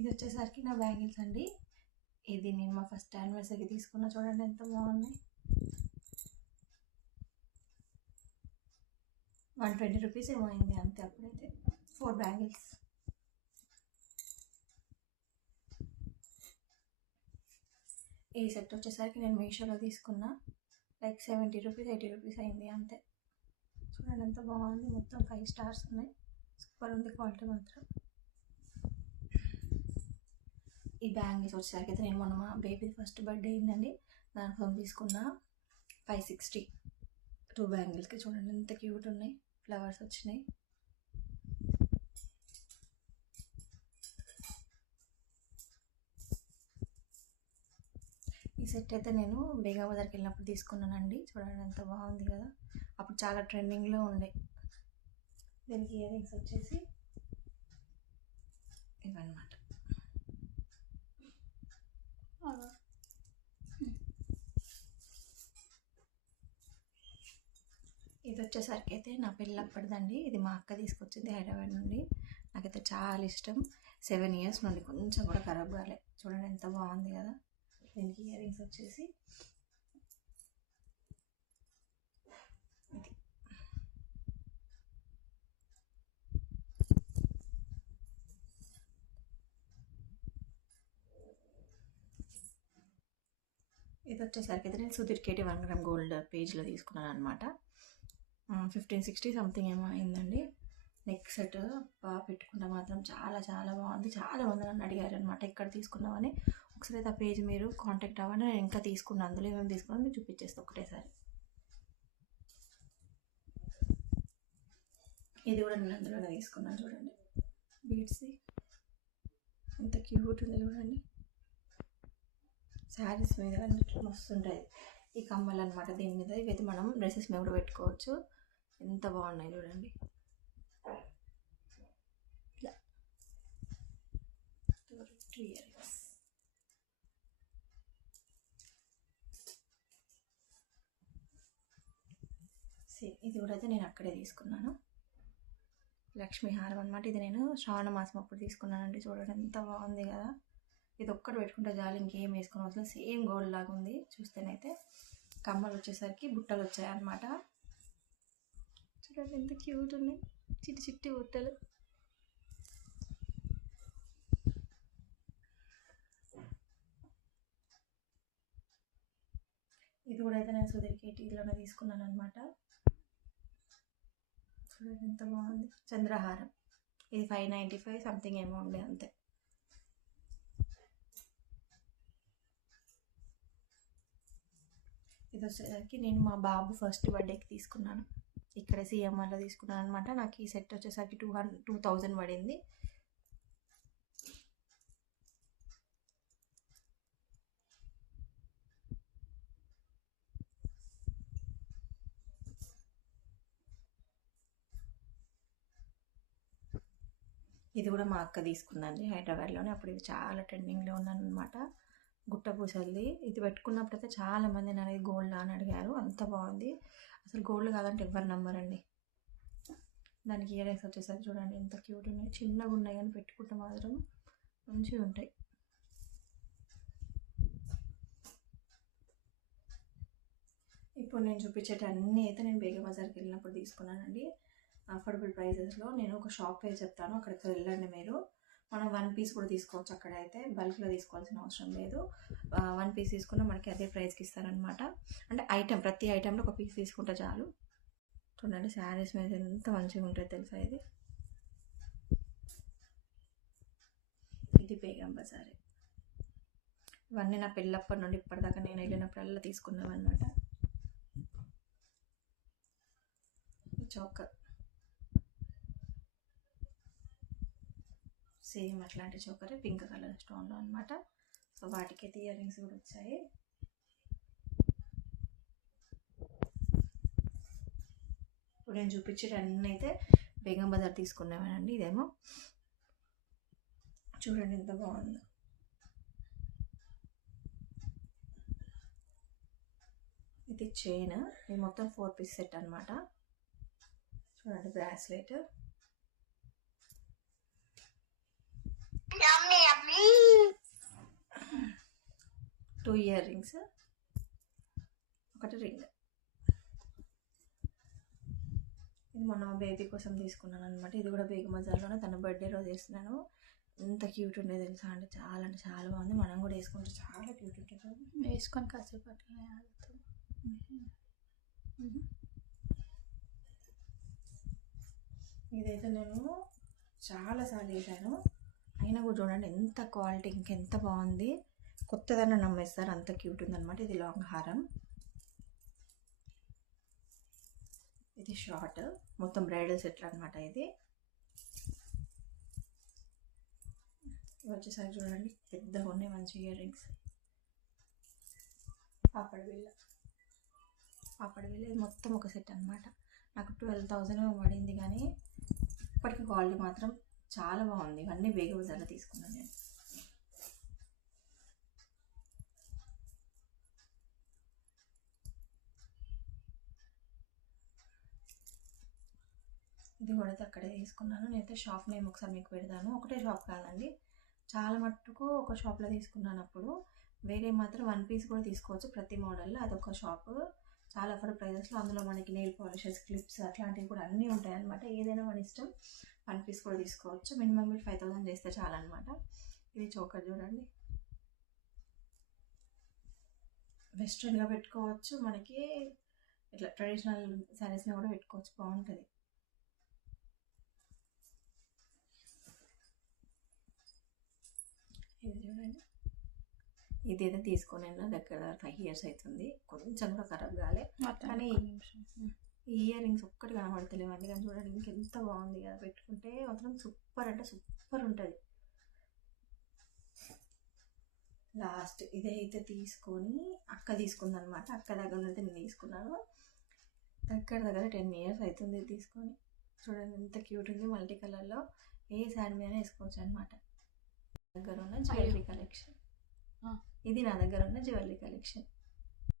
ఇది వచ్చేసరికి నా బ్యాంగిల్స్ అండి. ఇది నేను మా ఫస్ట్ యానివర్సరీకి తీసుకున్న. చూడండి ఎంత బాగుంది. 120 రూపీస్ ఏమో అయింది అంతే అప్పుడైతే. 4 బ్యాంగిల్స్. ఈ సెట్ వచ్చేసరికి నేను మీషోలో తీసుకున్నా. లైక్ 70 రూపీస్ 80 రూపీస్ అయింది అంతే. చూడండి ఎంత బాగుంది. మొత్తం 5 స్టార్స్ ఉన్నాయి. సూపర్ ఉంది క్వాలిటీ మాత్రం. ఈ బ్యాంగిల్స్ వచ్చేసరికి అయితే నేను మొన్న మా బేబీ ఫస్ట్ బర్త్డే అయిందండి, దానికోసం తీసుకున్న. 560 2 బ్యాంగిల్స్కి. చూడండి ఎంత క్యూట్ ఉన్నాయి, ఫ్లవర్స్ వచ్చినాయి. ఈ సెట్ అయితే నేను బేగా బజార్కి వెళ్ళినప్పుడు తీసుకున్నానండి. చూడండి ఎంత బాగుంది కదా, అప్పుడు చాలా ట్రెండింగ్లో ఉండే. దీనికి ఇయర్ రింగ్స్ వచ్చేసి ఇవన్నమాట. ఇది వచ్చేసరికి అయితే నా పెళ్ళప్పటిదండి. ఇది మా అక్క తీసుకొచ్చింది హైదరాబాద్ నుండి. నాకైతే చాలా ఇష్టం. 7 ఇయర్స్ నుండి కొంచెం కూడా ఖరాబ్ కాలే. చూడండి ఎంత బాగుంది కదా. దీనికి ఇయర్ రింగ్స్ వచ్చేసి ఇది వచ్చేసరికి అయితే నేను సుధీర్ కేటీ 1 గ్రామ్ గోల్డ్ పేజ్లో తీసుకున్నాను అనమాట. 1560 సంథింగ్ ఏమో అయిందండి. నెక్ సెట్ బాగా పెట్టుకుంటే మాత్రం చాలా చాలా బాగుంది. చాలా మంది నన్ను అడిగారు అనమాట ఎక్కడ తీసుకున్నామని. ఒకసారి అయితే ఆ పేజ్ మీరు కాంటాక్ట్ అవ్వండి. నేను ఇంకా తీసుకున్నాను, అందులో ఏమేమి తీసుకున్నాను మీకు చూపించేస్తాను ఒకటేసారి. ఇది కూడా నేను అందులోనే తీసుకున్నాను. చూడండి బీడ్స్ ఎంత క్యూట్ ఉంది చూడండి. శారీస్ మీద అన్నిట్లో మస్తు ఉంటుంది ఈ కమ్మలు అనమాట. దీని మీద ఇవైతే మనం డ్రెస్సెస్ మీద కూడా పెట్టుకోవచ్చు. ఎంత బాగున్నాయి చూడండి. ఇట్లా 2 ఇయర్ రింగ్స్. సేమ్ ఇది కూడా అయితే నేను అక్కడే తీసుకున్నాను. లక్ష్మీ హారం అనమాట. ఇది నేను శ్రావణ మాసం అప్పుడు తీసుకున్నానండి. చూడండి ఎంత బాగుంది కదా. ఇది ఒక్కటి పెట్టుకుంటే చాలు, ఇంకేం వేసుకుని అవసరం. సేమ్ గోల్డ్ లాగా ఉంది చూస్తేనైతే. కమ్మలు వచ్చేసరికి బుట్టలు వచ్చాయన్నమాట. చూడండి ఎంత క్యూట్ ఉన్నాయి, చిట్టి చిట్టి బుట్టలు. ఇది కూడా అయితే నేను సుధీర్ కేటీలోనే తీసుకున్నాను అనమాట. చూడండి ఎంత బాగుంది. చంద్రహారం. ఇది 595 సంథింగ్ ఏమో ఉండే అంతే. ఇది వచ్చేసరికి నేను మా బాబు ఫస్ట్ బర్త్డేకి తీసుకున్నాను. ఇక్కడ సిఎంఆర్లో తీసుకున్నాను అనమాట. నాకు ఈ సెట్ వచ్చేసరికి 2000 పడింది. ఇది కూడా మా అక్క తీసుకుందండి హైదరాబాద్లోనే. అప్పుడు ఇది చాలా ట్రెండింగ్లో ఉన్నాను అనమాట. గుట్టపూసల్ది. ఇది పెట్టుకున్నప్పుడు అయితే చాలామంది నన్ను ఇది గోల్డ్ అని అడిగారు. అంత బాగుంది అసలు. గోల్డ్ కాదంటే ఎవరు నమ్మరండి. దానికి ఇయర్ రింగ్స్ వచ్చేసరికి చూడండి ఎంత క్యూట్ ఉన్నాయి. చిన్నగా ఉన్నాయి కానీ పెట్టుకుంటే మాత్రం మంచిగా ఉంటాయి. ఇప్పుడు నేను చూపించేటన్నీ అయితే నేను బేగా బజార్కి వెళ్ళినప్పుడు తీసుకున్నానండి. అఫోర్డబుల్ ప్రైజెస్లో. నేను ఒక షాప్ పేరు చెప్తాను, అక్కడికి వెళ్ళండి మీరు. మనం 1 పీస్ కూడా తీసుకోవచ్చు. అక్కడైతే బల్క్లో తీసుకోవాల్సిన అవసరం లేదు. 1 పీస్ తీసుకున్నా మనకి అదే ప్రైస్కి ఇస్తారనమాట. అంటే ఐటెం, ప్రతి ఐటెంలో ఒక పీస్ తీసుకుంటే చాలు. చూడండి శారీస్ మీద ఎంత మంచిగా ఉంటుంది తెలుసా. ఇది బేగం బజారే. ఇవన్నీ నా పెళ్ళప్పటి నుండి ఇప్పటిదాకా నేను వెళ్ళినప్పుడల్లా తీసుకున్నామన్నమాట. చోకర్ సేమ్ అట్లాంటి చోకరే, పింక్ కలర్ స్టోన్లో అనమాట. సో వాటికైతే ఇయర్ రింగ్స్ కూడా వచ్చాయి. ఇప్పుడు నేను చూపించేటన్నీ అయితే బేగం బజార్ తీసుకున్నామేనండి. ఇదేమో చూడండి ఎంత బాగుందో. ఇది చైన్. ఇది మొత్తం 4 పీస్ సెట్ అనమాట. చూడండి బ్రాస్లెట్. 2 ఇయర్ రింగ్స్, ఒకటి రింగ్. ఇది మొన్న బేబీ కోసం తీసుకున్నాను అనమాట. ఇది కూడా బేగం బజార్లోనే తన బర్త్డే రోజు వేస్తున్నాను. ఎంత క్యూట్ ఉండేది తెలుసా అంటే చాలా బాగుంది. మనం కూడా వేసుకుంటే చాలా క్యూట్ ఉంటుంది. వేసుకొని కాసేపు అట్లా ఇదైతే నేను చాలాసార్లు వేసాను, అయినా కూడా చూడండి ఎంత క్వాలిటీ, ఇంకెంత బాగుంది. కొత్తదన్న నమ్మేస్తారు, అంత క్యూట్ ఉందన్నమాట. ఇది లాంగ్ హారం, ఇది షార్ట్, మొత్తం బ్రైడల్ సెట్లు అనమాట. ఇది వచ్చేసరికి చూడండి పెద్దగా ఉన్నాయి, మంచి ఇయర్ రింగ్స్. పాపడి బిళ్ళ ఇది మొత్తం ఒక సెట్ అనమాట. నాకు 12,000 పడింది, కానీ ఇప్పటికీ క్వాలిటీ మాత్రం చాలా బాగుంది. ఇవన్నీ బేగం బజార్లో తీసుకున్నాను నేను. ఇది కూడా అక్కడే తీసుకున్నాను. నేనైతే షాప్ నేమ్ ఒకసారి మీకు పెడతాను. ఒకటే షాప్ కాదండి, చాలా మట్టుకు ఒక షాప్లో తీసుకున్నాను. అప్పుడు వేరే మాత్రం 1 పీస్ కూడా తీసుకోవచ్చు ప్రతి మోడల్లో. అదొక షాప్, చాలా అఫోర్డబుల్ ప్రైజెస్లో. అందులో మనకి నెయిల్ పాలిషెస్, క్లిప్స్ అట్లాంటివి కూడా అన్నీ ఉంటాయి అనమాట. ఏదైనా మన ఇష్టం, 1 పీస్ కూడా తీసుకోవచ్చు. మినిమం మీరు 5,000 చేస్తే చాలన్నమాట. ఇది చోకర్ చూడండి, వెస్ట్రన్గా పెట్టుకోవచ్చు, మనకి ఇట్లా ట్రెడిషనల్ శారీస్లో కూడా పెట్టుకోవచ్చు, బాగుంటుంది. ఇది చూడండి, ఇదైతే తీసుకున్నాను దగ్గర 5 ఇయర్స్ అవుతుంది. కొంచెం కూడా ఖరాబ్ కాలే, కానీ ఈ ఇయర్ రింగ్స్ ఒక్కటి కనబడతలేవండి. కానీ చూడండి ఇంకెంత బాగుంది కదా, పెట్టుకుంటే మాత్రం సూపర్ అంటే సూపర్ ఉంటుంది. లాస్ట్ ఇదైతే తీసుకొని అక్క తీసుకుందనమాట. అక్క దగ్గర అయితే నేను తీసుకున్నాను. దగ్గర 10 ఇయర్స్ అవుతుంది తీసుకొని. చూడండి ఎంత క్యూట్ ఉంది, మల్టీ కలర్లో ఏ శారీ మీద వేసుకోవచ్చు అనమాట. దగ్గర ఉన్న జ్యువెలరీ కలెక్షన్, ఇది నా దగ్గర ఉన్న జ్యువెలరీ కలెక్షన్.